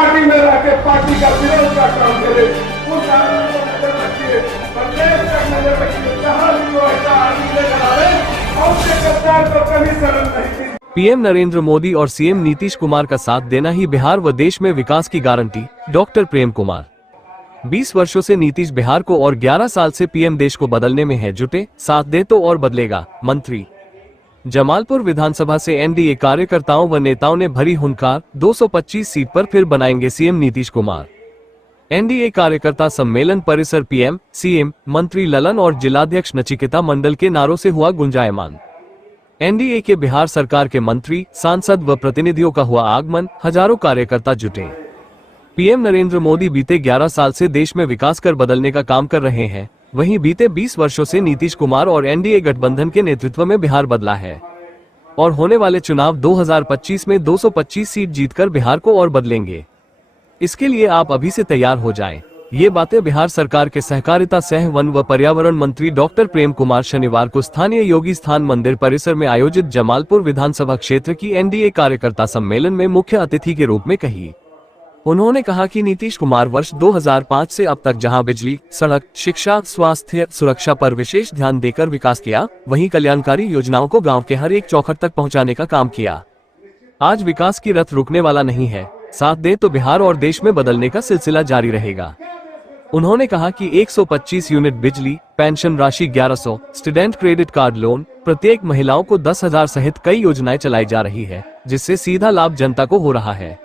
Party में रह के पार्टी का विरोध का काम करे, उस आदमी को नजर रखिए, प्रदेश तक नजर रखिए, जहां भी वो ऐसा आदमी लेकर आए और उसके गद्दार को कभी शरण नहीं दी। पीएम नरेंद्र मोदी और सीएम नीतीश कुमार का साथ देना ही बिहार व देश में विकास की गारंटी, डॉक्टर प्रेम कुमार। 20 वर्षों से नीतीश बिहार को और 11 साल से पीएम देश को बदलने में है जुटे, साथ दे तो और बदलेगा, मंत्री। जमालपुर विधानसभा से एनडीए कार्यकर्ताओं व नेताओं ने भरी हुंकार, 225 सीट पर फिर बनाएंगे सीएम नीतीश कुमार। एनडीए कार्यकर्ता सम्मेलन परिसर पीएम, सीएम, मंत्री ललन और जिलाध्यक्ष नचिकेता मंडल के नारों से हुआ गुंजायमान। एनडीए के बिहार सरकार के मंत्री, सांसद व प्रतिनिधियों का हुआ आगमन, हजारों कार्यकर्ता जुटे। पीएम नरेंद्र मोदी बीते 11 साल से देश में विकास कर बदलने का काम कर रहे हैं, वहीं बीते 20 वर्षों से नीतीश कुमार और एनडीए गठबंधन के नेतृत्व में बिहार बदला है और होने वाले चुनाव 2025 में 225 सीट जीतकर बिहार को और बदलेंगे। इसके लिए आप अभी से तैयार हो जाएं। ये बातें बिहार सरकार के सहकारिता सह वन व पर्यावरण मंत्री डॉक्टर प्रेम कुमार शनिवार को स्थानीय योगी स्थान मंदिर परिसर में आयोजित जमालपुर विधानसभा क्षेत्र की एनडीए कार्यकर्ता सम्मेलन में मुख्य अतिथि के रूप में कही। उन्होंने कहा कि नीतीश कुमार वर्ष 2005 से अब तक जहां बिजली, सड़क, शिक्षा, स्वास्थ्य, सुरक्षा पर विशेष ध्यान देकर विकास किया, वहीं कल्याणकारी योजनाओं को गांव के हर एक चौखट तक पहुंचाने का काम किया। आज विकास की रथ रुकने वाला नहीं है, साथ दे तो बिहार और देश में बदलने का सिलसिला जारी रहेगा। उन्होंने कहा कि 125 यूनिट बिजली, पेंशन राशि 1100, स्टूडेंट क्रेडिट कार्ड लोन, प्रत्येक महिलाओं को 10,000 सहित कई योजनाएं चलाई जा रही है, जिससे सीधा लाभ जनता को हो रहा है।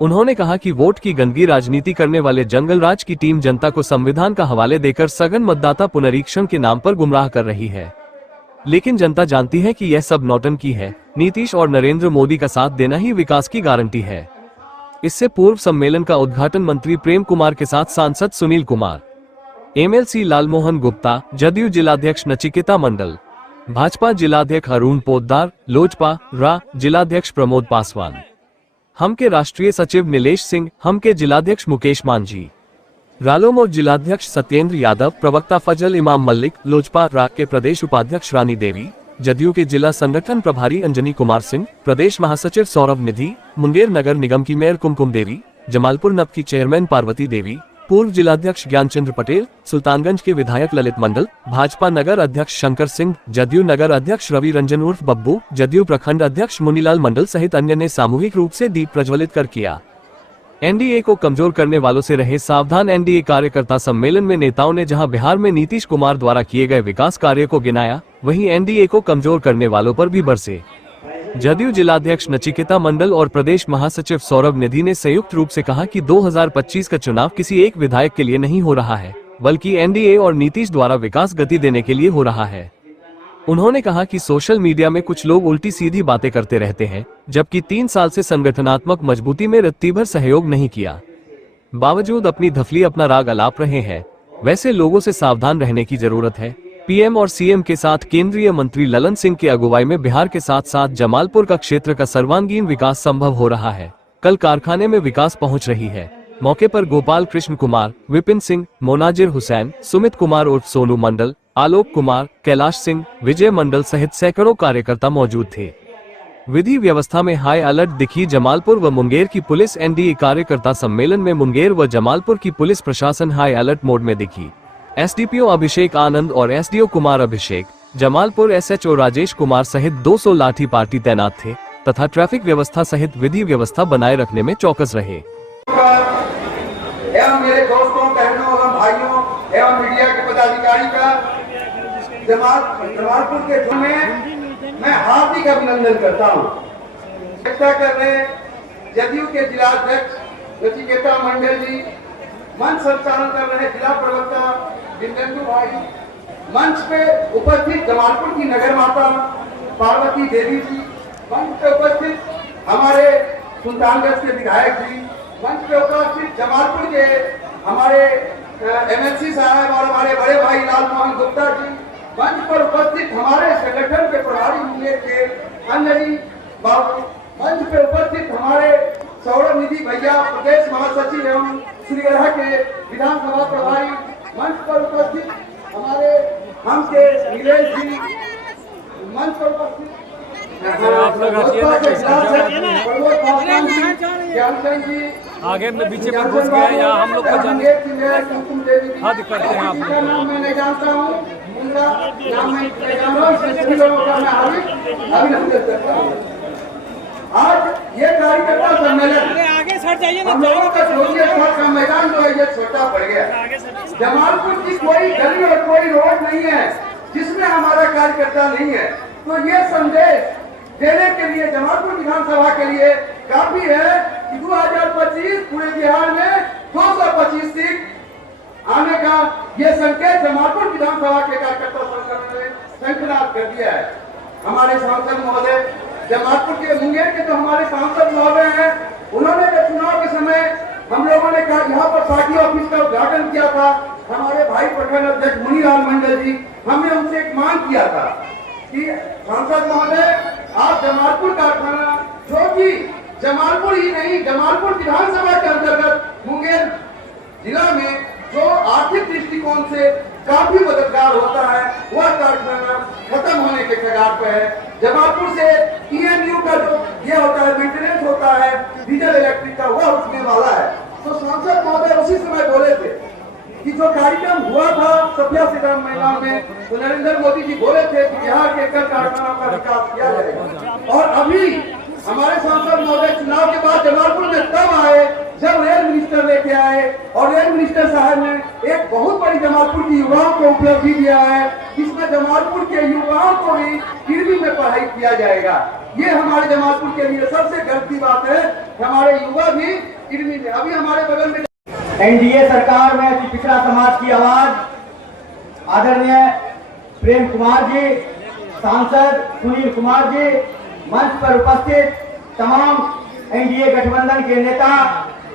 उन्होंने कहा कि वोट की गंदगी राजनीति करने वाले जंगल राज की टीम जनता को संविधान का हवाले देकर सघन मतदाता पुनरीक्षण के नाम पर गुमराह कर रही है, लेकिन जनता जानती है कि यह सब नौटंकी है। नीतीश और नरेंद्र मोदी का साथ देना ही विकास की गारंटी है। इससे पूर्व सम्मेलन का उद्घाटन मंत्री प्रेम कुमार के साथ सांसद सुनील कुमार, एमएलसी लालमोहन गुप्ता, जदयू जिलाध्यक्ष नचिकेता मंडल, भाजपा जिलाध्यक्ष अरुण पोद्दार, लोजपा रा जिलाध्यक्ष प्रमोद पासवान, हम के राष्ट्रीय सचिव नीलेश सिंह, हम के जिलाध्यक्ष मुकेश मांझी, रालोमो जिलाध्यक्ष सत्येंद्र यादव, प्रवक्ता फजल इमाम मल्लिक, लोजपा रा के प्रदेश उपाध्यक्ष रानी देवी, जदयू के जिला संगठन प्रभारी अंजनी कुमार सिंह, प्रदेश महासचिव सौरभ निधि, मुंगेर नगर निगम की मेयर कुमकुम देवी, जमालपुर नब की चेयरमैन पार्वती देवी, पूर्व जिलाध्यक्ष ज्ञानचंद्र पटेल, सुल्तानगंज के विधायक ललित मंडल, भाजपा नगर अध्यक्ष शंकर सिंह, जदयू नगर अध्यक्ष रवि रंजन उर्फ बब्बू, जदयू प्रखंड अध्यक्ष मुनीलाल मंडल सहित अन्य ने सामूहिक रूप से दीप प्रज्वलित कर किया। एनडीए को कमजोर करने वालों से रहे सावधान। एनडीए कार्यकर्ता सम्मेलन में नेताओं ने जहां बिहार में नीतीश कुमार द्वारा किए गए विकास कार्य को गिनाया, वहीं एनडीए को कमजोर करने वालों पर भी बरसे। जदयू जिलाध्यक्ष नचिकेता मंडल और प्रदेश महासचिव सौरभ निधि ने संयुक्त रूप से कहा कि 2025 का चुनाव किसी एक विधायक के लिए नहीं हो रहा है, बल्कि एनडीए और नीतीश द्वारा विकास गति देने के लिए हो रहा है। उन्होंने कहा कि सोशल मीडिया में कुछ लोग उल्टी सीधी बातें करते रहते हैं, जबकि 3 साल से संगठनात्मक मजबूती में रत्ती भर सहयोग नहीं किया, बावजूद अपनी धफली अपना राग अलाप रहे हैं। वैसे लोगों से सावधान रहने की जरूरत है। पीएम और सीएम के साथ केंद्रीय मंत्री ललन सिंह की अगुवाई में बिहार के साथ साथ जमालपुर का क्षेत्र का सर्वांगीण विकास संभव हो रहा है। कल कारखाने में विकास पहुंच रही है। मौके पर गोपाल कृष्ण कुमार, विपिन सिंह, मोनाजिर हुसैन, सुमित कुमार उर्फ सोनू मंडल, आलोक कुमार, कैलाश सिंह, विजय मंडल सहित सैकड़ों कार्यकर्ता मौजूद थे। विधि व्यवस्था में हाई अलर्ट दिखी जमालपुर व मुंगेर की पुलिस। एनडीए कार्यकर्ता सम्मेलन में मुंगेर व जमालपुर की पुलिस प्रशासन हाई अलर्ट मोड में दिखी। एसडीपीओ अभिषेक आनंद और एसडीओ कुमार अभिषेक, जमालपुर एसएचओ राजेश कुमार सहित 200 लाठी पार्टी तैनात थे तथा ट्रैफिक व्यवस्था सहित विधि व्यवस्था बनाए रखने में चौकस रहे। एवं मेरे दोस्तों, बहनों एवं भाइयों एवं मीडिया के पदाधिकारी का जमालपुर के में मैं हार्दिक अभिनंदन करता हूँ। चर्चा कर रहे जदयू के जिलाध्यक्ष नचिकेता मंडल जी, मंच संचालन कर रहे जिला प्रवक्ता बिंदु भाई, मंच पे उपस्थित जमालपुर की नगर माता पार्वती देवी जी, मंच पे उपस्थित हमारे सुल्तानगंज के विधायक जी, मंच पे उपस्थित जमालपुर के हमारे एमएलसी साहब और हमारे बड़े भाई लालमोहन गुप्ता जी, मंच पर उपस्थित हमारे संगठन के प्रभारी मुंगेर के अंजनी बाबू, मंच पे उपस्थित हमारे सौरभ निधि भैया, प्रदेश महासचिव एवं श्रीगढ़ के विधानसभा प्रभारी, मंच पर उपस्थित हमारे हम के नीलेश जी, मंच पर उपस्थित प्रमोद पासवान जी, ज्ञानचंद जी, आगे में पीछे में घुस गए हैं, यहाँ हम लोग को जाने हद करते हैं आप लोग। नाम मैं नहीं जानता हूँ, मुंगा नाम मैं नहीं जानता हूँ, इसलिए सभी लोगों का मैं अभिनंदन करता हूँ। आज ये कार्यकर्ता सम्मेलन आगे सर जाइए ना, हम लोगों का छोटे का मैदान जो है ये छोटा पड़ गया। जमालपुर की कोई गली और कोई रोड नहीं है जिसमें हमारा कार्यकर्ता नहीं है। तो ये संदेश देने के लिए जमालपुर विधानसभा के लिए काफी है कि 2025 पूरे बिहार में 225 सीट आने का ये संकेत जमालपुर विधानसभा के कार्यकर्ता संगठन ने शंखनाद कर दिया है। हमारे सांसद महोदय जमालपुर के मुंगेर के तो हमारे सांसद महोदय हैं, उन्होंने जब चुनाव के समय हम लोगों ने कहा यहाँ पर पार्टी ऑफिस का उद्घाटन किया था, हमारे भाई प्रखंड अध्यक्ष मुनीलाल मंडल जी, हमने उनसे एक मांग किया था कि सांसद महोदय आप जमालपुर कारखाना, जो कि जमालपुर ही नहीं जमालपुर विधानसभा के अंतर्गत मुंगेर जिला में जो आर्थिक दृष्टिकोण से काफी मददगार होता है, वह कारखाना खत्म होने के कगार पर है। जमालपुर से ईएमयू का जो ये होता है मेंटेनेंस होता है डीजल इलेक्ट्रिक का, वह उठने वाला है। तो सांसद महोदय उसी समय बोले थे कि जो कार्यक्रम हुआ था सभ्या सीताराम मैदान में, तो नरेंद्र मोदी जी बोले थे कि बिहार के कल कारखानों का विकास किया जाएगा। और अभी हमारे सांसद महोदय चुनाव के बाद जमालपुर में तब आए जब रेल मिनिस्टर लेके आए, और रेल मिनिस्टर साहब ने एक बहुत बड़ी जमालपुर की युवाओं को उपलब्धि दिया है, जिसमें जमालपुर के युवाओं को भी किरवी में पढ़ाई किया जाएगा। ये हमारे जमालपुर के लिए सबसे गर्व की बात है, हमारे युवा भी किरवी में। अभी हमारे बगल में एनडीए सरकार में अति पिछड़ा समाज की आवाज आदरणीय प्रेम कुमार जी, सांसद सुनील कुमार जी, मंच पर उपस्थित तमाम एनडीए गठबंधन के नेता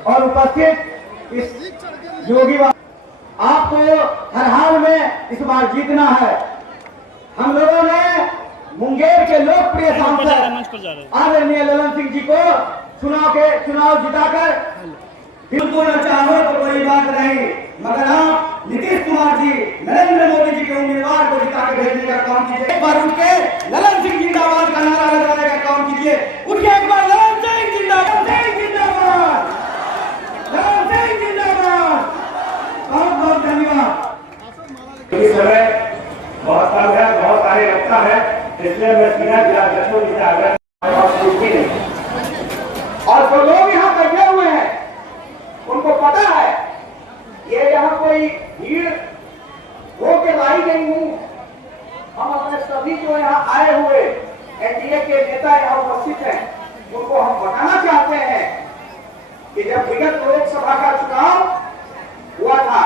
और उपस्थित इस योगी आपको हर हाल में इस बार जीतना है। हम लोगों ने मुंगेर के लोकप्रिय सांसद आदरणीय ललन सिंह जी को चुनाव जिताकर बिल्कुल चाहो तो कोई बात नहीं, मगर आप नीतीश कुमार जी नरेंद्र मोदी जी के उम्मीदवार को जिता के भेजने का काम कीजिए। एक बार उठ के ललन सिंह जिंदाबाद का नारा लगाने का काम कीजिए। उठिए एक बार, ललन सिंह जिंदाबाद, ललन सिंह जिंदाबाद। बहुत बहुत धन्यवाद। इस समय बहुत कम है, बहुत आगे लगता है, इसलिए मैं सीधा जिला अध्यक्षों से आग्रह और जो लोग यहाँ बैठे हुए हैं उनको पता है ये यहाँ कोई भीड़ होके लाई नहीं हूँ। हम अपने सभी जो यहाँ आए हुए एनडीए के नेता यहाँ उपस्थित हैं, उनको हम बताना चाहते हैं कि जब विगत लोकसभा का चुनाव हुआ था,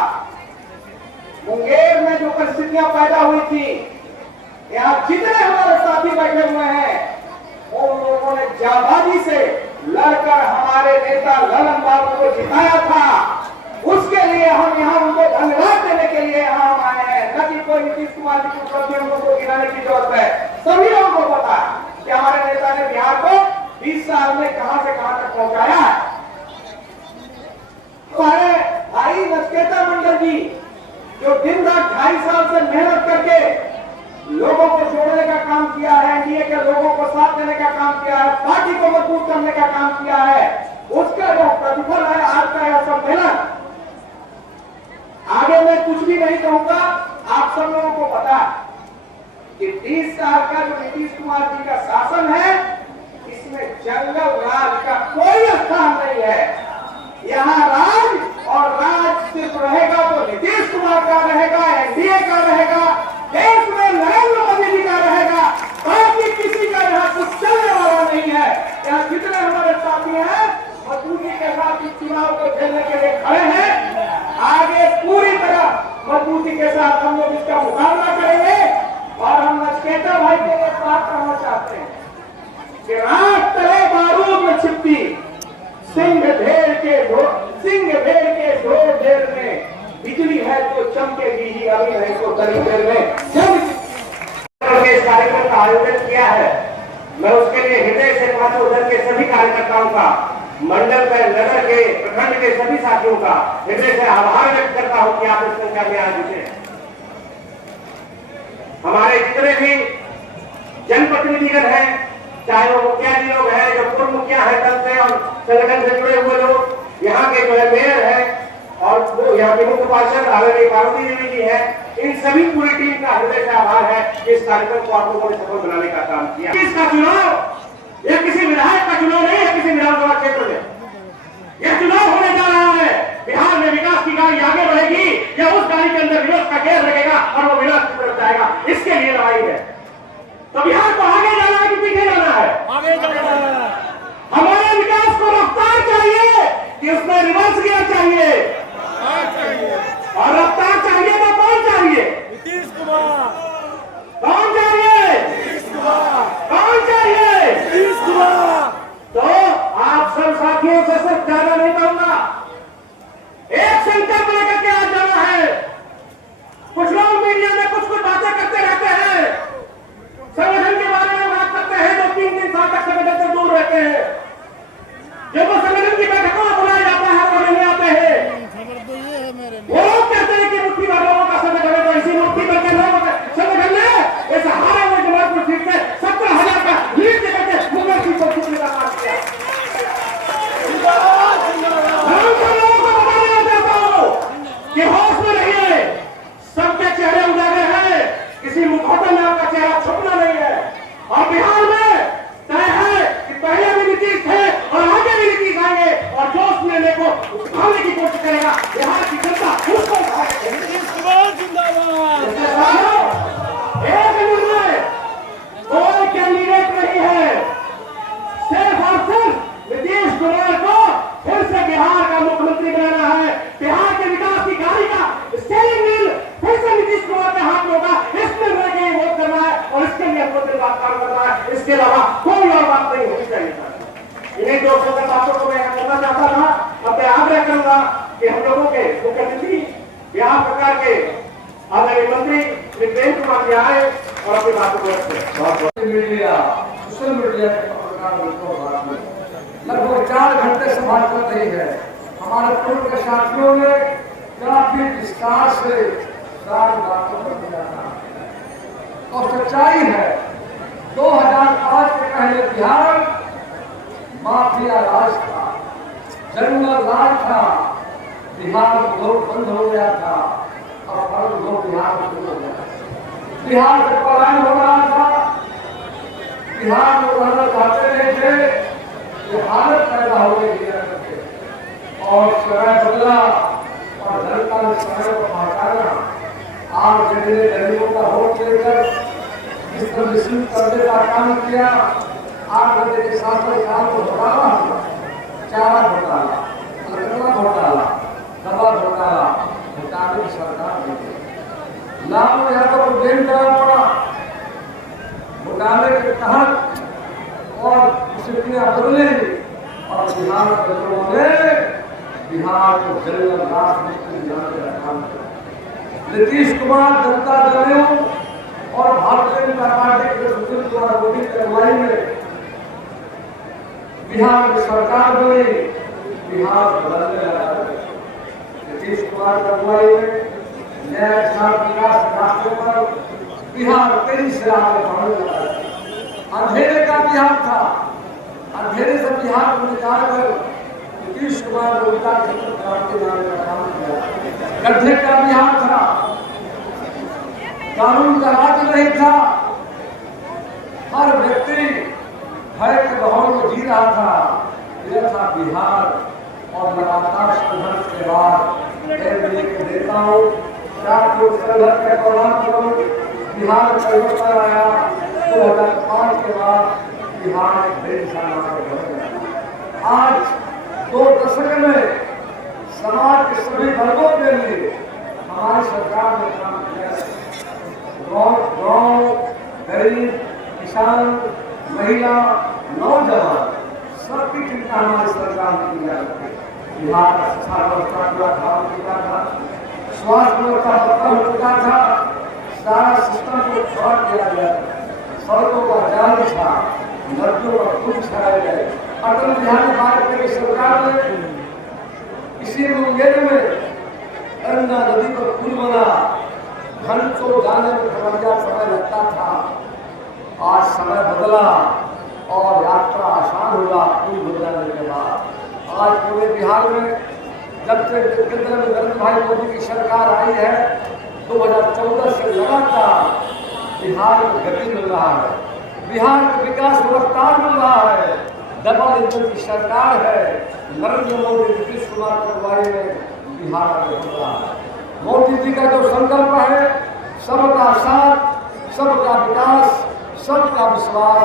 मुंगेर में जो परिस्थितियां पैदा हुई थी, यहाँ जितने हमारे साथी बैठे हुए हैं उन लोगों ने जाबाजी से लड़कर हमारे नेता ललन बाबू को जिताया था। उसके लिए हम यहाँ उनको धन्यवाद देने के लिए यहाँ हम आए हैं, न कि कोई नीतीश कुमार जी की उपलब्धियों को गिनाने की जरूरत है। सभी लोगों को पता है कि हमारे नेता ने बिहार को 20 साल में कहां से कहां तक पहुंचाया है। हमारे भाई नचकेता मंडल जी जो दिन रात 2.5 साल से मेहनत करके लोगों को जोड़ने का काम किया है, एनडीए के लोगों को साथ देने का काम किया है, पार्टी को मजबूत करने का काम किया है, उसका जो प्रतिफल है आज का यह सम्मेलन। आगे मैं कुछ भी नहीं कहूंगा, आप सब लोगों को पता कि 30 साल का जो नीतीश कुमार जी का शासन है, इसमें जंगल राज का कोई स्थान नहीं है। यहाँ राज और राज सिर्फ रहेगा तो नीतीश कुमार का रहेगा, एनडीए का रहेगा, देश में नरेंद्र मोदी जी का रहेगा, बाकी किसी का यहाँ कुछ चलने वाला नहीं है। यहाँ जितने हमारे साथी हैं मजबूती के साथ इस चुनाव को झेलने के लिए खड़े हैं। आगे पूरी तरह मजबूती के साथ हम लोग इसका मुकाबला करेंगे। और हम नचकेता भाई को एक बात कहना चाहते हैं कि रात तले बारूद में छिपती सिंह भेड़ के ढोर ढेर में बिजली है तो चमकेगी ही, अभी नहीं तो तरी देर में। इस कार्यक्रम का आयोजन किया है, मैं उसके लिए हृदय से पांचों दल के सभी कार्यकर्ताओं का, मंडल के, नगर के, प्रखंड के सभी साथियों का हृदय से आभार व्यक्त करता हूं कि आप इस संख्या में आज जुटे। हमारे जितने भी जनप्रतिनिधिगण हैं, चाहे वो मुखिया जी लोग हैं, जो पूर्व मुखिया है दल से और संगठन से जुड़े हुए लोग, यहाँ के जो है मेयर है और वो यहाँ के मुख्य पार्षद आदरणीय पार्वती देवी जी है, इन सभी पूरी टीम का हृदय से आभार है कि इस कार्यक्रम को आप लोगों ने सफल बनाने का काम किया। इसका चुनाव यह किसी विधायक का चुनाव नहीं है, किसी विधानसभा क्षेत्र में यह चुनाव होने जा रहा है। बिहार में विकास की गाड़ी आगे बढ़ेगी या उस गाड़ी के अंदर विरोध का घेर लगेगा और वो विनाश की तरफ जाएगा, इसके लिए लड़ाई है। तो बिहार को आगे जाना है कि पीछे जाना है? आगे जाना है। हमारे विकास को रफ्तार चाहिए कि उसमें रिवर्स गियर चाहिए? और रफ्तार चाहिए तो कौन चाहिए? नीतीश कुमार। कौन चाहिए? नीतीश कुमार। कौन चाहिए? नीतीश कुमार। तो आप सब साथियों से सिर्फ ज्यादा नहीं कहूंगा, एक संकल्प लेकर के आज जाना है। कुछ लोग मीडिया में कुछ कुछ बातें करते रहते हैं, संगठन के बारे में बात करते हैं, जो 3-3 साल तक संगठन से दूर रहते हैं। जब वो संगठन की बैठकों में बुलाया जाता है वो नहीं आते हैं। वो लोग कहते हैं कि मुट्ठी भर लोगों का संगठन है, तो इसी मुट्ठी भर के लोगों का संगठन ने इस हारे हुए जमालपुर सीट से 17,000 का लीड देकर के मुंबई सीट को जीतने का काम किया। लोगों को बताना चाहता हूं कि होश में रहिए, सबके चेहरे उजागर हैं, किसी मुखौटे में आपका चेहरा छुपना नहीं है। और बिहार में तय है कि पहले भी नीतीश थे और आगे भी नीतीश आएंगे, और जो उस निर्णय को उठाने की कोशिश करेगा बिहार की जनता उसको उठाएगी। नीतीश कुमार जिंदाबाद। एक निर्णय, कोई कैंडिडेट नहीं है, सिर्फ और सिर्फ नीतीश कुमार को फिर से बिहार का मुख्यमंत्री बनाना है। बिहार के विकास की गाड़ी का स्टीयरिंग व्हील फिर से नीतीश कुमार के हाथ में होगा। इस निर्णय के लिए वोट करना है और इसके लिए हमको दिन रात काम करना है, इसके अलावा कोई और बात नहीं होनी चाहिए। इन्हीं दो सौ बातों को मैं करना चाहता था। अब मैं आग्रह करूंगा कि हम लोगों के मुख्य अतिथि बिहार सरकार के आदरणीय मंत्री श्री प्रेम कुमार जी आए और अपनी बातों को रखें। मीडिया, सोशल मीडिया के पत्रकार लगभग 4 घंटे से बात कर रही है। हमारे पूर्व के साथियों ने काफी विस्तार से सारी बातों को दिया था और सच्चाई है 2005 के पहले बिहार माफिया राज था, जंगल राज था, बिहार बहुत बंद हो गया था और फर्ज हो बिहार शुरू हो गया। बिहार से पलायन हो रहा था, बिहार में रहना चाहते नहीं थे, ये हालत पैदा हो गई और समय बदला और जनता ने समय को पहुंचाना। आज जिन्होंने गरीबों का वोट लेकर जिस तरह मिसयूज करने का काम किया, आज बजे के साथ काम को घोटाला हुआ, चारा घोटाला, अलकतरा घोटाला, दवा घोटाला, घोटाले की सरकार ने लालू यादव को जेल जाना पड़ा घोटाले के तहत और स्थितियां बदली और बिहार के लोगों ने बिहार को जंगल राज मुक्ति दिलाने का काम किया। नीतीश कुमार, जनता दल और भारतीय जनता पार्टी के सुशील कुमार मोदी की अगुवाई में बिहार में सरकार बनी, बिहार बदलने लगा। नीतीश कुमार की अगुवाई में नया विकास रास्ते पर बिहार तेजी से आगे बढ़ने लगा। अंधेरे का बिहार था, अंधेरे से बिहार को निकालकर नीतीश कुमार ने उल्टा क्रांति लाने का काम किया। गड्ढे का बिहार था, कानून का राज नहीं था, हर व्यक्ति भय के माहौल में जी रहा था। यह था बिहार और लगातार संघर्ष के बाद एनडीए के नेताओं संघर्ष के दौरान बिहार में परिवर्तन आया। 2005 के बाद बिहार एक बड़ी सामाजिक आज 2 दशक में समाज के सभी वर्गों के लिए हमारी सरकार ने काम किया। गाँव, गरीब, किसान, महिला, नौजवान सबकी चिंता हमारी सरकार ने किया। बिहार का शिक्षा व्यवस्था पूरा खराब हो चुका था, स्वास्थ्य व्यवस्था खत्म हो चुका था, सारा सिस्टम को छोड़ दिया गया, सड़कों का जाल था, नदियों का खून छाया गया। अटल बिहारी वाजपेयी की सरकार ने इसी मुंगेर में गंगा नदी पर पुल बना, घंटों जाने में खबरदार समय लगता था। आज समय बदला और यात्रा आसान हुआ पुल हो जाने के बाद। आज पूरे बिहार में जब से केंद्र में नरेंद्र भाई मोदी की सरकार आई है 2014 से लगातार बिहार को गति मिल रहा है, बिहार को विकास को रफ्तार मिल रहा है। डबल इंजन की सरकार है, नरेंद्र मोदी नीतीश कुमार की अगुवाई में बिहार आगे बढ़ रहा है। मोदी जी का जो संकल्प है सबका साथ, सबका विकास, सबका विश्वास,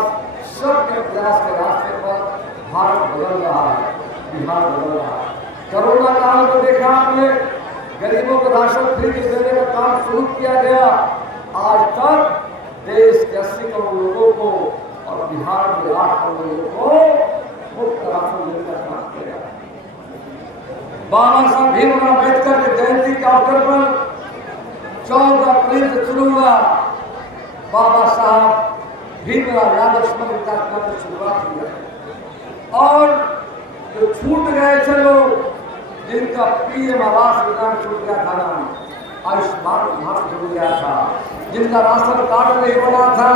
सबके प्रयास के रास्ते पर भारत बदल रहा है, बिहार बदल रहा है। कोरोना काल में देखा आपने, गरीबों को राशन फ्री देने का काम शुरू किया गया। आज तक देश के 80 करोड़ लोगों को और बिहार में 8 करोड़ लोगों को मुफ्त राशन देने का काम किया। बाबा साहब भीमराव अम्बेडकर की जयंती के अवसर पर 14 अप्रैल से शुरू हुआ बाबा साहब भीमराव यादव स्मृति कार्यक्रम की शुरुआत हुई और जो छूट गए थे लोग जिनका पीएम आवास योजना छूट गया था, आयुष्मान भारत छूट गया था, जिनका राशन कार्ड नहीं बना था,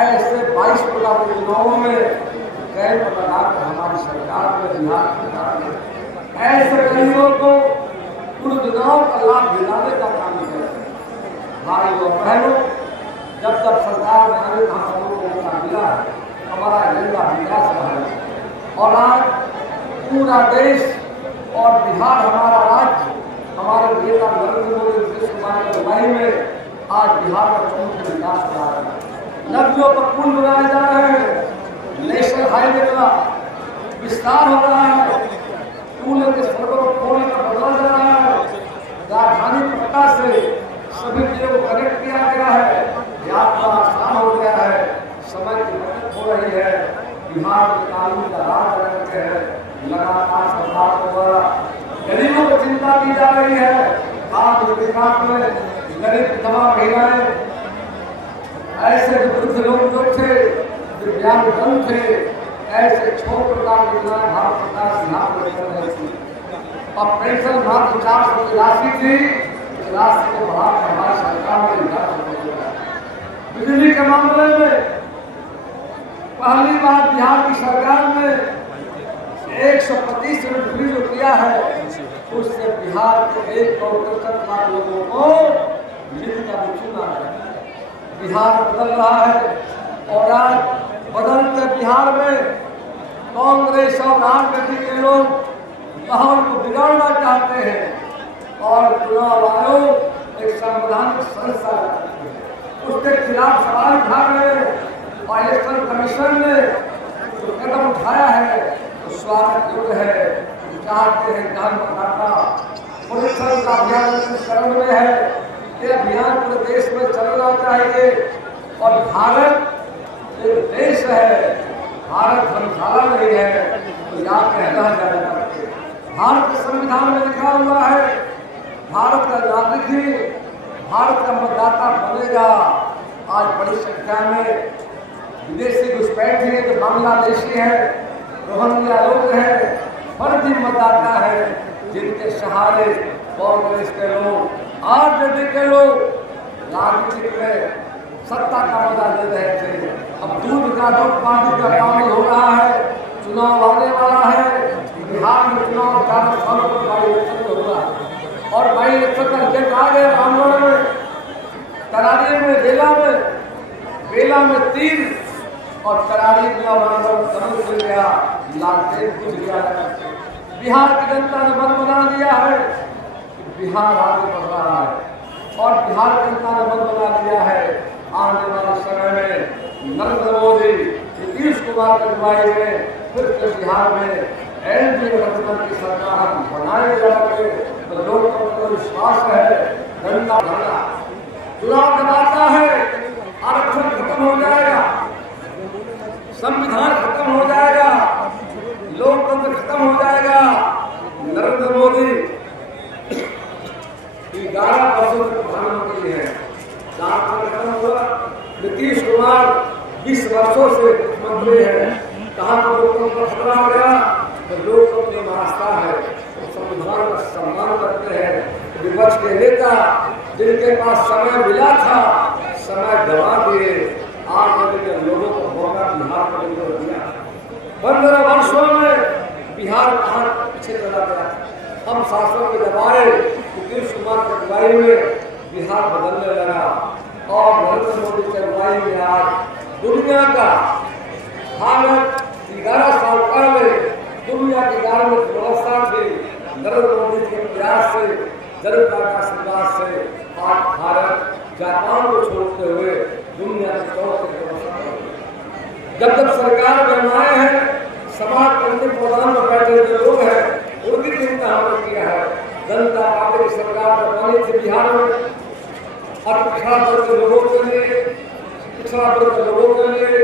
ऐसे 22 प्रकार के चुनावों में कैंप लगाकर हमारी सरकार ने बिहार सरकार ने ऐसे गरीबों को उन योजनाओं का लाभ दिलाने का काम किया। भाई और बहनों, जब तक सरकार में आने का हम लोगों को मौका मिला है, हमारा एजेंडा विकास रहा है और आज पूरा देश और बिहार हमारा राज्य, हमारे नेता नरेंद्र मोदी नीतीश कुमार की अगुवाई में आज बिहार का चौमुखी विकास हो रहा है। नदियों पर पुल बनाए जा रहे हैं, नेशनल हाईवे का विस्तार हो रहा है, पुल के सड़कों को खोलने का बदला जा रहा है, राजधानी पटना से सभी जिलों को कनेक्ट किया गया है, यात्रा आसान हो गया है, समय की बचत हो रही है, बिहार में कानून का राज करते हैं। लगातार सरकार द्वारा गरीबों को चिंता की जा रही है। आज विकास में गरीब विधवा महिलाएं, ऐसे वृद्ध लोग जो थे, दिव्यांग जन थे, ऐसे 6 प्रकार की योजनाएं भारत सरकार बिहार में कर रही थी। अब पेंशन मात्र 400 की राशि थी, इस राशि को बढ़ाकर हमारी सरकार ने बिजली के मामले में पहली बार बिहार की सरकार ने 125 यूनिट फ्री जो किया है, उससे बिहार के 1.63 लाख लोगों को बिजली का चुना है। बिहार बदल रहा है और आज बदलते बिहार में कांग्रेस और राजनीति के लोग माहौल को बिगाड़ना चाहते हैं और चुनाव आयोग एक संवैधानिक संस्था उसके खिलाफ सवाल उठा रहे हैं और इलेक्शन कमीशन ने जो कदम उठाया है तो स्वागत योग्य है। चाहते हैं जान बताता पुलिस का अभियान चरण में है, ये अभियान पूरे देश में चलना चाहिए और भारत एक देश है, भारत धर्मशाला नहीं है तो यहाँ कहना जाएगा। भारत के संविधान में लिखा हुआ है भारत का नागरिक ही भारत का मतदाता बनेगा। आज बड़ी संख्या में विदेशी घुसपैठ है, जो बांग्लादेशी है, रोहिंग्या लोग हैं, फर्जी मतदाता है, जिनके सहारे कांग्रेस के लोग, आरजेडी के लोग राजनीतिक में सत्ता का मजा ले रहे थे। अब दूध का दूध पानी का पानी हो रहा है, चुनाव आने वाला है, बिहार में चुनाव 4 सालों पर बाई इलेक्शन होगा और बाई इलेक्शन का रिजल्ट आ गया। रामगढ़ में, करारी में, बेला में 3 और करारी में कमल मिल गया, लालटेन बुझ गया। बिहार की जनता ने मन बना दिया है, बिहार आगे बढ़ रहा है और बिहार की जनता ने मन बना दिया है आने वाले समय में नरेंद्र मोदी नीतीश कुमार की अगुवाई में फिर से बिहार में एनडीए गठबंधन की सरकार बनाए जाएंगे। तो लोगों को विश्वास है, जनता चुनाव कराता है, आरक्षण खत्म हो जाएगा, संविधान खत्म हो जाएगा, लोकतंत्र खत्म हो जाएगा। नरेंद्र मोदी 11 वर्षों तक प्रधानमंत्री है, 4 साल खत्म हुआ। नीतीश कुमार 20 वर्षों से मुख्यमंत्री है। कहाँ पर लोकतंत्र खतरा हो गया तो लोकतंत्र में आस्था है, तो संविधान का सम्मान करते हैं। विपक्ष के नेता जिनके पास समय मिला था, समय गवा दिए, आज के लोगों को मौका बिहार को दिया। 15 वर्षों में बिहार कहाँ पीछे चला गया। हम शासन में जब आए नीतीश कुमार की अगुवाई में बिहार बदलने लगा और नरेंद्र मोदी की अगुवाई में आज दुनिया का भारत 11 साल पहले दुनिया की 11वीं व्यवस्था थी। नरेंद्र मोदी के प्रयास से, जनता का आशीर्वाद से आज भारत जापान को छोड़ते हुए दुनिया की चौथे व्यवस्था हो गई। जब जब सरकार में आए हैं, समाज कल्याण प्रधान में बैठे हुए लोग हैं, उनकी चिंता हमने किया है। जनता पार्टी की सरकार में बनी थी बिहार में पिछड़ा वर्ग के लोगों के लिए, पिछड़ा वर्ग के लोगों के लिए,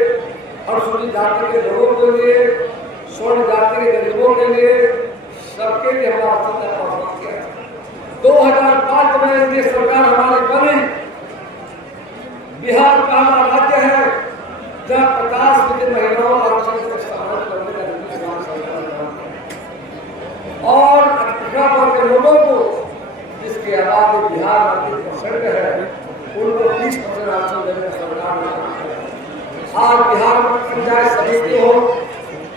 अनुसूचित जाति के लोगों के लिए, स्वर्ण जाति के गरीबों के लिए, सबके लिए हमारा चिंता प्रदान किया। 2005 में एनडीए सरकार हमारी बनी। बिहार पहला राज्य है जहाँ 50% महिलाओं आरक्षण को शामिल करने का निर्णय सरकार ने और पिछड़ा वर्ग के लोगों को जिसकी आबादी बिहार में 30% है, उनको 20% आरक्षण देने का सरकार ने। आज बिहार में पंचायत समिति हो,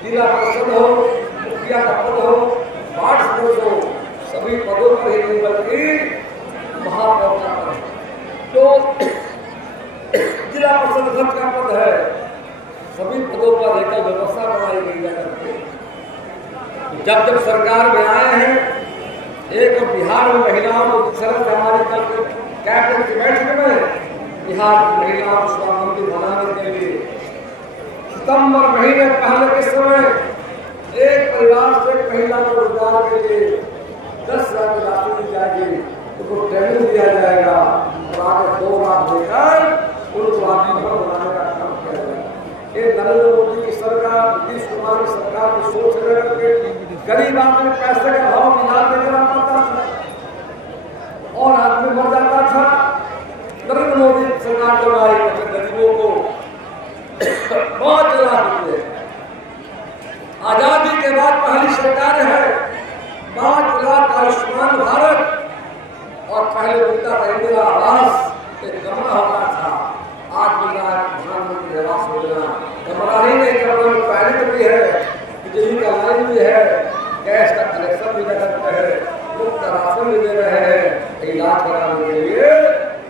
जिला परिषद हो, मुखिया का पद हो, वार्ड सदस्य हो, सभी पदों पर ही नहीं बल्कि महापौर का पद। तो जिला परिषद अध्यक्ष का पद है, सभी पदों पर एकल व्यवस्था बनाई गई है। जब जब सरकार में आए हैं, एक बिहार में महिलाओं को सरल हमारी कल कैबिनेट की बैठक में बिहार की महिलाओं को स्वावलंबी बनाने के लिए सितंबर महीने पहले के समय एक परिवार से एक महिला को रोजगार के लिए 10,000 की राशि दी जाएगी, उनको ट्रेनिंग दिया जाएगा और आगे 2 लाख देकर उनको आत्मनिर्भर बनाने का काम किया जाएगा। ये नरेंद्र मोदी की सरकार, नीतीश कुमार की सरकार की सोच है। गरीब आदमी पैसे का भाव मिला देकर आता था और आदमी मर जाता था। नरेंद्र मोदी सरकार जब आई तो गरीबों को बहुत लाभ मिले। आजादी के बाद पहली सरकार है 5 लाख आयुष्मान भारत और पहले मिलता था इंदिरा आवास, एक कमरा होता था। आज मिल रहा है प्रधानमंत्री आवास योजना। कमरा ही नहीं, कमरे में टॉयलेट भी है, बिजली का लाइन भी है, गैस का कनेक्शन भी दे सकते हैं, मुफ्त राशन भी दे रहे हैं, इलाज कराने के लिए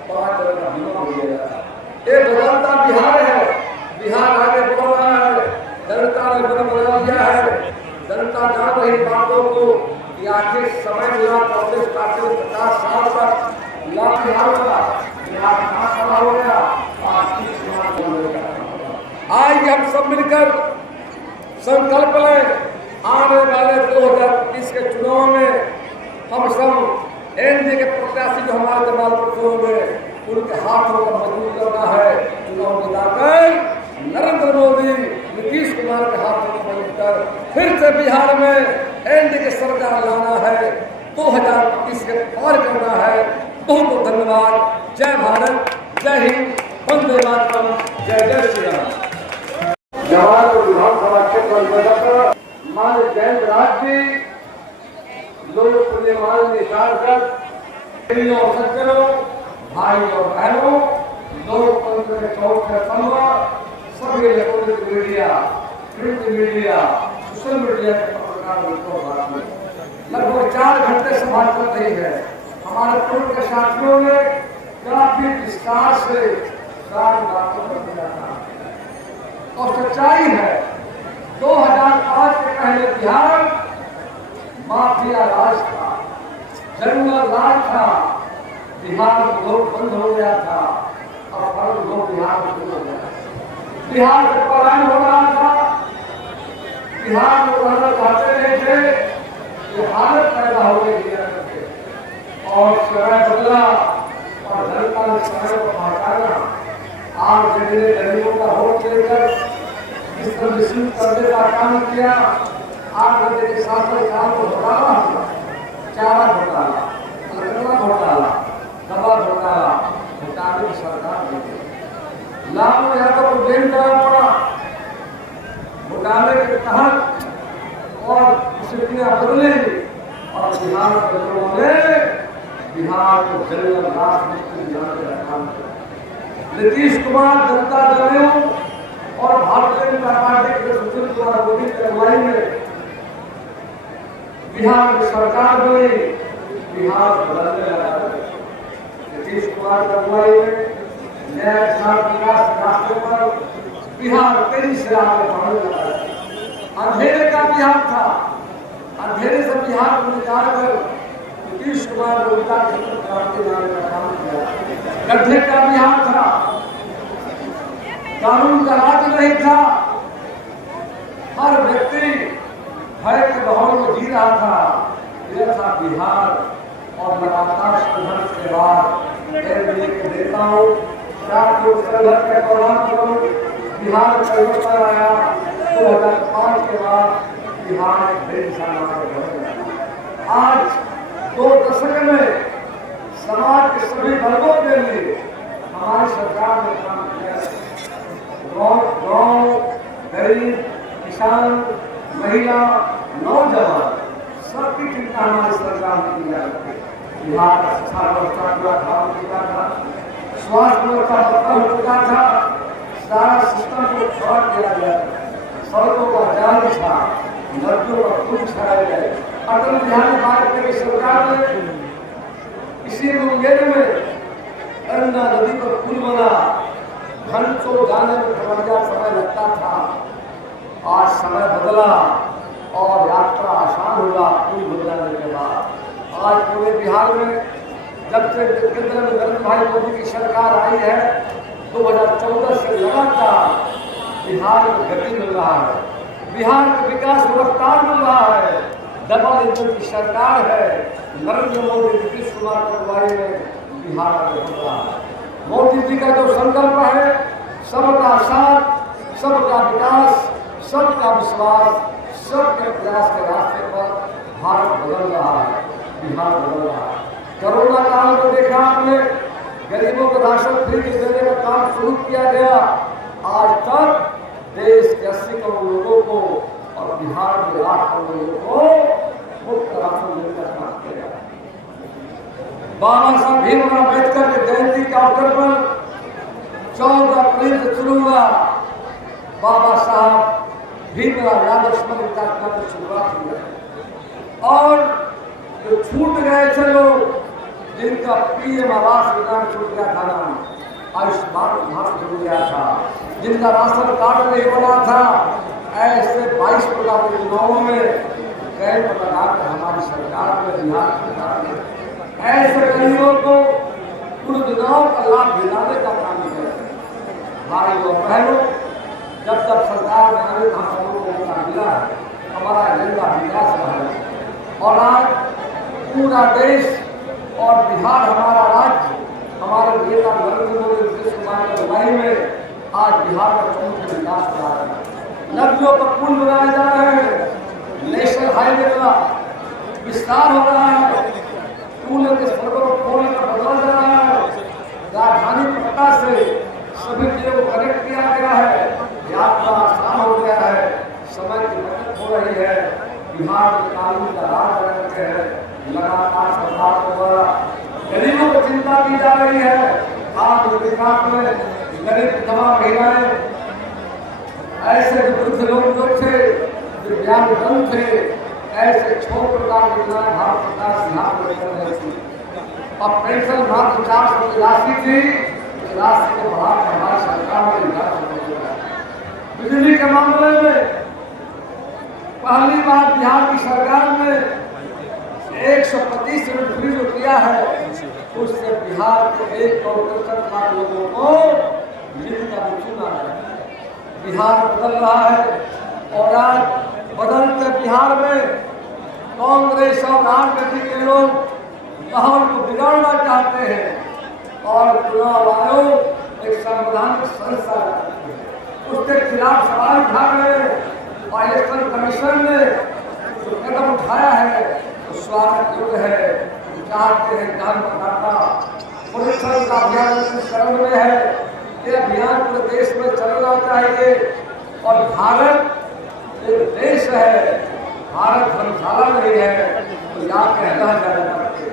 5 लाख का बीमा भी दे रहा है। ये बदलता बिहार है। बिहार आगे बढ़ रहा है। जनता ने मन बना दिया है। जनता जान रही बातों को कि आखिर समय मिला कांग्रेस पार्टी को 50 साल तक लाभ बिहार का बिहार कहाँ खड़ा हो गया। आज हम सब मिलकर संकल्प लें, आने वाले 2020 के चुनाव में हम सब एनडीए के प्रत्याशी जो हमारे जमालपुर होंगे उनके हाथों को मजबूत करना है। चुनाव जिताकर नरेंद्र मोदी, नीतीश कुमार के हाथों को मजबूत कर फिर से बिहार में एनडीए की सरकार लाना है। 2025 के पार करना है। बहुत बहुत धन्यवाद। जय भारत, जय हिंद, वंदे मातरम, जय जय श्री राम। जवाहर विधानसभा क्षेत्र अंतर्गत मान्य जयंत राज जी, लोकप्रिय माननीय सांसद, और सज्जनों, भाई और बहनों, लोकतंत्र के चौथे स्तंभ, सभी electronic media, print media, social media के पत्रकार मित्रों में लगभग 4 घंटे से बात कर रही है। हमारे पूर्व के साथियों ने काफी विस्तार से सारी बातों पर दिया था और सच्चाई है। 2005 के पहले बिहार माफिया राज था, जंगल राज था, बिहार में लोग बंद हो गया था और लोग बिहार में शुरू हो गया। बिहार से पलायन हो रहा था, बिहार में रहना चाहते नहीं थे, ये हालत पैदा हो गई और समय बदला और जनता ने समय को पहचाना। आज जिन्होंने गरीबों का वोट लेकर जिस पर रिसीव करने का काम किया, आज के साथ काम को घोटाला हुआ, चारा घोटाला, अलकतरा घोटाला, दवा घोटाला, घोटाले की सरकार देगी। लाभ यादव को जेल करना पड़ा घोटाले के तहत और स्थितियां बदली और बिहार के लोगों ने बिहार को जंगल राज मुक्ति दिलाने का काम किया। नीतीश कुमार, जनता दल और भारतीय जनता पार्टी के सुशील कुमार मोदी की अगुवाई में बिहार में सरकार बनी, बिहार बदलने लगा। नीतीश कुमार की अगुवाई में नया विकास रास्ते पर बिहार तेजी से आगे बढ़ने लगा। अंधेरे का बिहार था, अंधेरे से बिहार को निकाल कर नीतीश कुमार ने उल्टा क्रांति लाने का काम किया। गड्ढे का बिहार था, कानून का राज नहीं था, हर व्यक्ति भय के माहौल में जी रहा था। यह था बिहार। और लगातार संघर्ष के बाद एनडीए के नेताओं के संघर्ष के दौरान बिहार में परिवर्तन आया। 2005 के बाद बिहार आज 2 दशक में समाज के सभी वर्गों के लिए हमारी सरकार ने काम किया। गाँव, गरीब, किसान, महिला, नौजवान सबकी चिंता हमारी सरकार ने किया। बिहार का शिक्षा व्यवस्था पूरा खराब हो चुका था, स्वास्थ्य व्यवस्था बदल हो चुका था, सारा सिस्टम को छोड़ दिया गया। सड़कों का जाल था, नदियों का खून छाया गया। अटल बिहारी वाजपेयी की सरकार ने इसी मुंगेर में गंगा नदी पर पुल बना। घंटों जाने में खबरदार समय लगता था, आज समय बदला और यात्रा आसान हुआ पुल बदलाने के बाद। आज पूरे बिहार में जब से केंद्र में नरेंद्र भाई मोदी की सरकार आई है, 2014 से लगातार बिहार में गति मिल रहा है, बिहार का विकास रफ्तार मिल रहा है। डबल इंजन की सरकार है, नरेंद्र मोदी, नीतीश कुमार की अगुवाई में बिहार आगे बढ़ रहा है। मोदी जी का जो संकल्प है, सबका साथ, सबका विकास, सबका विश्वास, सबके प्रयास के रास्ते पर भारत बदल रहा है, बिहार बदल रहा है। कोरोना काल में देखा आपने, गरीबों को राशन फ्री देने का काम शुरू किया गया। आज तक देश के 80 करोड़ लोगों को और बिहार के 8 करोड़ लोगों को मुफ्त राशन देने का काम किया। बाबा साहब भीमराव अम्बेडकर के जयंती के अवसर पर 14 अप्रैल से शुरू हुआ बाबा साहब भीमराव यादव स्मृति कार्यक्रम की शुरुआत हुई। और जो छूट गए थे लोग, जिनका पीएम आवास योजना छूट गया था नाम, आयुष्मान भारत छूट गया था, जिनका राशन कार्ड नहीं बना था, ऐसे 22 प्रकार के चुनावों में कैंप लगाकर हमारी सरकार ने, बिहार सरकार ने ऐसे गरीबों को उन योजनाओं का लाभ दिलाने का काम किया। भाई और बहनों, जब जब सरकार में आने का हम लोगों को मौका मिला है, हमारा एजेंडा विकास रहा है। और आज पूरा देश और बिहार हमारा राज्य, हमारे नेता नरेंद्र मोदी, नीतीश कुमार की अगुवाई में आज बिहार का चौमुखी विकास हो रहा है। नदियों पर पुल बनाए जा रहे हैं, नेशनल हाईवे का विस्तार हो रहा है, पुल के सड़कों को खोलने का बदला जा रहा है। राजधानी पटना से सभी जिलों को कनेक्ट किया गया है, यात्रा आसान हो गया है, समय की बचत हो रही है। बिहार में कानून का राज रखे है, लगातार सरकार द्वारा गरीबों को चिंता की जा रही है। आज विकास में गरीब विधवा महिलाएं, ऐसे वृद्ध लोग जो थे, दिव्यांगजन थे, ऐसे 6 प्रकार की योजनाएं भारत सरकार बिहार में कर रही थी। अब पेंशन मात्र 400 की राशि थी, इस राशि को बढ़ाकर हमारी सरकार ने बिजली के मामले में पहली बार बिहार की सरकार ने 125 यूनिट फ्री जो किया है, उससे बिहार के 1 करोड़ 63 लाख लोगों को बिजली का चूना है। बिहार बदल रहा है और आज बदलते बिहार में कांग्रेस और आरजेडी के लोग माहौल को बिगाड़ना चाहते हैं और चुनाव आयोग एक संवैधानिक संस्था उसके खिलाफ सवाल उठा रहे हैं। और इलेक्शन कमीशन ने जो कदम उठाया है तो स्वागत योग्य है। चाहते हैं जान बताता परीक्षण का अभियान इस चरण में है, ये अभियान पूरे देश में चलना चाहिए। और भारत एक देश है, भारत धर्मशाला नहीं है, तो यहाँ पे रह जाना चाहिए।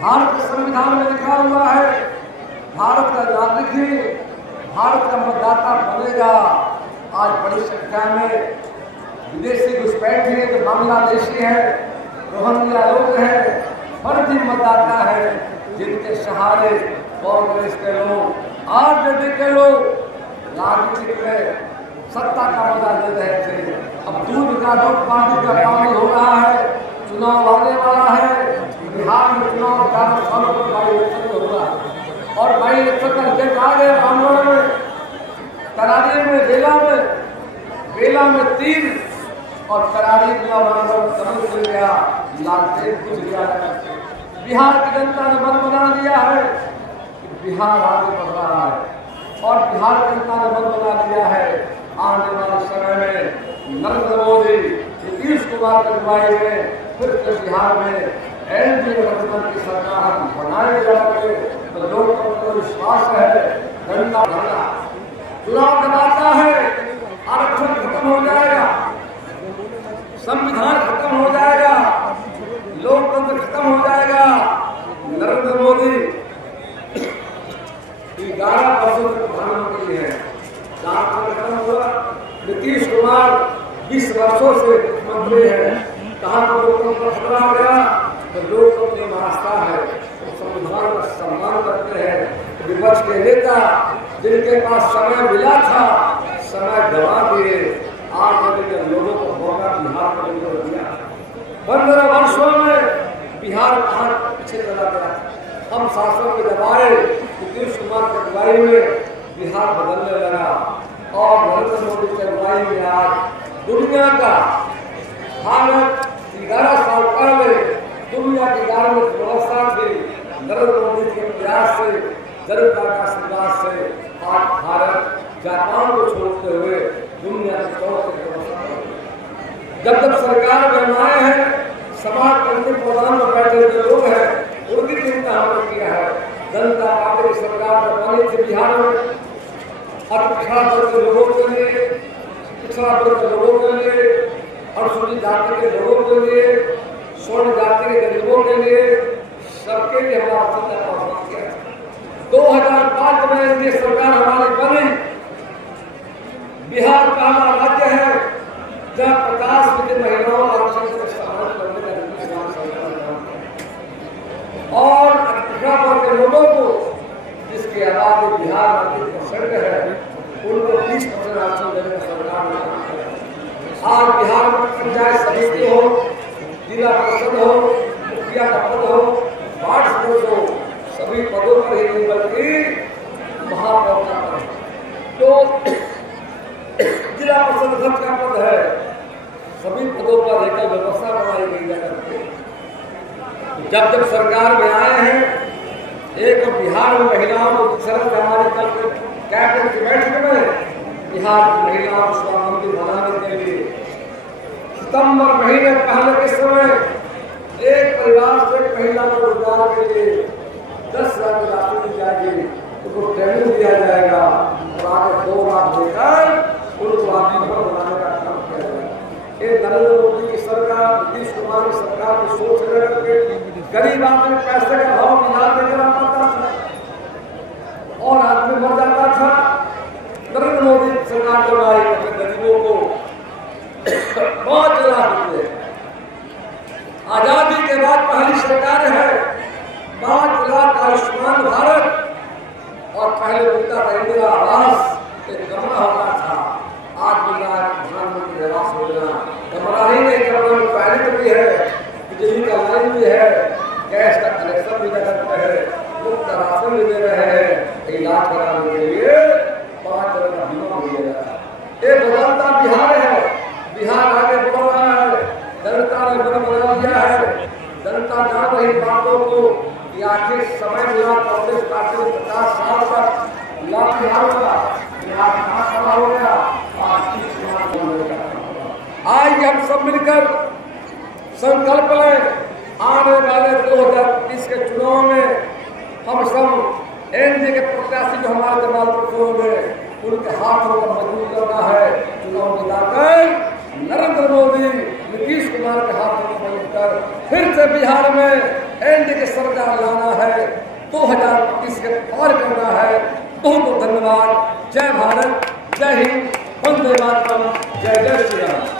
भारत के संविधान में लिखा हुआ है, भारत का नागरिक ही भारत का मतदाता बनेगा। आज बड़ी संख्या में विदेशी घुसपैठ है, जो बांग्लादेशी है, रोहंग्या लोग हैं, फर्जी मतदाता है, जिनके सहारे कांग्रेस के लोग, आरजेडी के लोग राजनीतिक में सत्ता का मजा ले रहे थे। अब दूध का दूध पानी का पानी हो रहा है, चुनाव आने वाला है, बिहार में चुनाव 4 सालों पर बाई इलेक्शन होगा और बाई इलेक्शन का रिजल्ट आ गया। रामगढ़ में, करारी में, बेला में 3 और करारी में मिल गया, लालटेन कुछ गया। बिहार की जनता ने मन बना लिया है कि बिहार आगे बढ़ रहा है और बिहार की जनता ने मन बना लिया है आने वाले समय में नरेंद्र मोदी, नीतीश कुमार की अगुवाई में फिर से बिहार में एनडीए गठबंधन की सरकार बनाए जाएंगे। तो लोगों को विश्वास है, जनता भरना चुनाव कराता है, आरक्षण खत्म हो जाएगा, संविधान खत्म हो जाएगा, लोकतंत्र खत्म हो जाएगा। नरेंद्र मोदी 11 वर्षों से प्रधानमंत्री है, 4 साल खत्म हुआ। नीतीश कुमार 20 वर्षों से मुख्यमंत्री है। कहाँ पर लोकतंत्र खतरा हो गया? तो लोकतंत्र मास्ता है, तो संविधान का सम्मान करते हैं। विपक्ष के नेता जिनके पास समय मिला था, समय गवा दिए। आज के लोगों को मौका बिहार को दिया। 15 वर्षों में बिहार कहाँ पीछे चला गया। हम शासन के दबाए, नीतीश कुमार की अगुवाई में बिहार बदलने लगा और नरेंद्र मोदी की अगुवाई में आज दुनिया का भारत 11 साल पहले दुनिया की 11वीं व्यवस्था थी। नरेंद्र मोदी के प्रयास से, जनता का आशीर्वाद से आज भारत जापान को छोड़ते हुए दुनिया के 4थे व्यवस्था। जब सरकार बनाए हैं, समाज क्रांति मैदान में बैठे हुए लोग हैं, उनकी चिंता हमने किया है। जनता पार्टी की सरकार बनी थी बिहार में पिछड़ा वर्ग के लोगों के लिए, पिछड़ा वर्ग के लोगों के लिए, अनुसूचित जाति के लोगों के लिए, स्वर्ण जाति के गरीबों के लिए, सबके लिए हमारा चिंता का किया। 2005 में एनडीए सरकार हमारी बनी। बिहार पहला राज्य है जहाँ 50% महिलाओं आरक्षण से सहमत करने का और पिछड़ा वर्ग के लोगों को, जिसकी आबादी बिहार में 30% है, उनको 20% आरक्षण देने का सरकार ने। आज बिहार में पंचायत समिति हो, जिला परिषद हो, मुखिया का पद हो, वार्ड सदस्य हो, सभी पदों पर ही नहीं बल्कि महापौर का पद, तो जिला परिषद अध्यक्ष का पद है, सभी पदों पर एकल व्यवस्था बनाई गई है। जब जब सरकार में आए हैं, एक बिहार में महिलाओं को सरल हमारे कल कैबिनेट की बैठक में बिहार की महिलाओं को स्वावलंबी बनाने के लिए सितंबर महीने पहले के समय एक परिवार से एक महिला को रोजगार के लिए 10,000 की राशि दी जाएगी, उनको ट्रेनिंग दिया जाएगा और आगे 2 लाख देकर उनको आत्मनिर्भर बनाने का काम किया जाएगा। ये नरेंद्र मोदी की सरकार, नीतीश कुमार की सरकार की सोच रहे करके गरीब आदमी पैसे का भाव मिला देकर आता था और आदमी मर जाता था। नरेंद्र मोदी की सरकार जब आई अपने गरीबों को बहुत लाभ दिए। आजादी के बाद पहली सरकार है, 5 लाख आयुष्मान भारत और पहले मिलता था इंदिरा आवास, एक कमरा होता था। आज मिल रहा है प्रधानमंत्री आवास योजना, कमरा ही नहीं, कमरा में टॉयलेट भी है, बिजली का लाइन भी है, गैस का कनेक्शन भी लगा है, मुफ्त राशन भी दे रहे हैं, इलाज कराने के लिए 5 तरह का बीमा भी दे रहा है। ये बदलता बिहार है, बिहार आगे बढ़ रहा है। जनता ने मन बना दिया है, जनता जान रही बातों को कि आखिर समय मिला कांग्रेस पार्टी को 50 साल तक लाभ बिहार का हो गया। आज हम सब मिलकर संकल्प लें, आने वाले 2030 के चुनाव में हम सब एनडीए के प्रत्याशी जो हमारे जमालपुर होंगे, उनके हाथों को मजबूत करना है। चुनाव जिताकर नरेंद्र मोदी, नीतीश कुमार के हाथों को मजबूत कर फिर से बिहार में एनडीए की सरकार लाना है, 2025 के पार करना है। बहुत बहुत धन्यवाद। जय भारत, जय हिंद, वंदे मातरम, जय जय श्री राम।